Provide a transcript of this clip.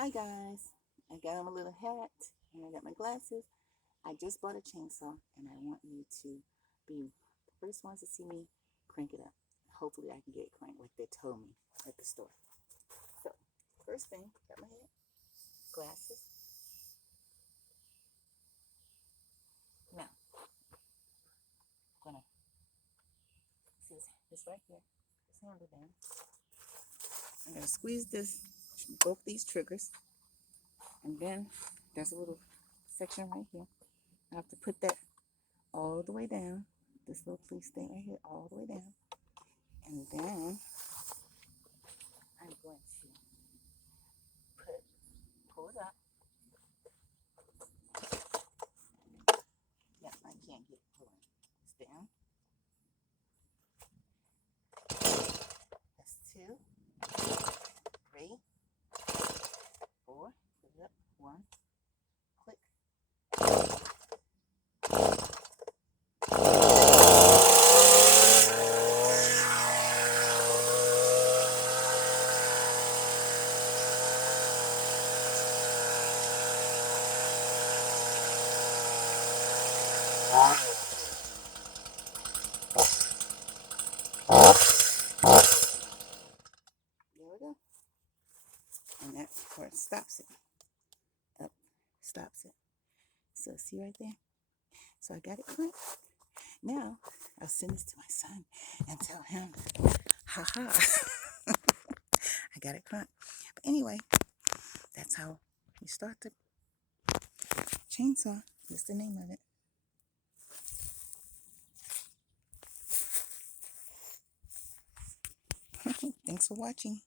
Hi guys, I got on my little hat and I got my glasses. I just bought a chainsaw and I want you to be the first ones to see me crank it up. Hopefully I can get it cranked like they told me at the store. So, first thing, got my hat, glasses. Now, I'm gonna see this right here, this handle down. I'm gonna squeeze both these triggers, and then there's a little section right here. I have to put that all the way down. This little police thing right here, all the way down. And then I'm going to pull it up. Yep, I can't get it pulling. It's down. That's 2, 3, 4. Put it up. 1. Click. There we go. And that part stops it. Up, stops it. So see right there? So I got it cranked. Now I'll send this to my son and tell him, haha, I got it cranked. But anyway, that's how you start the chainsaw. That's the name of it. Thanks for watching.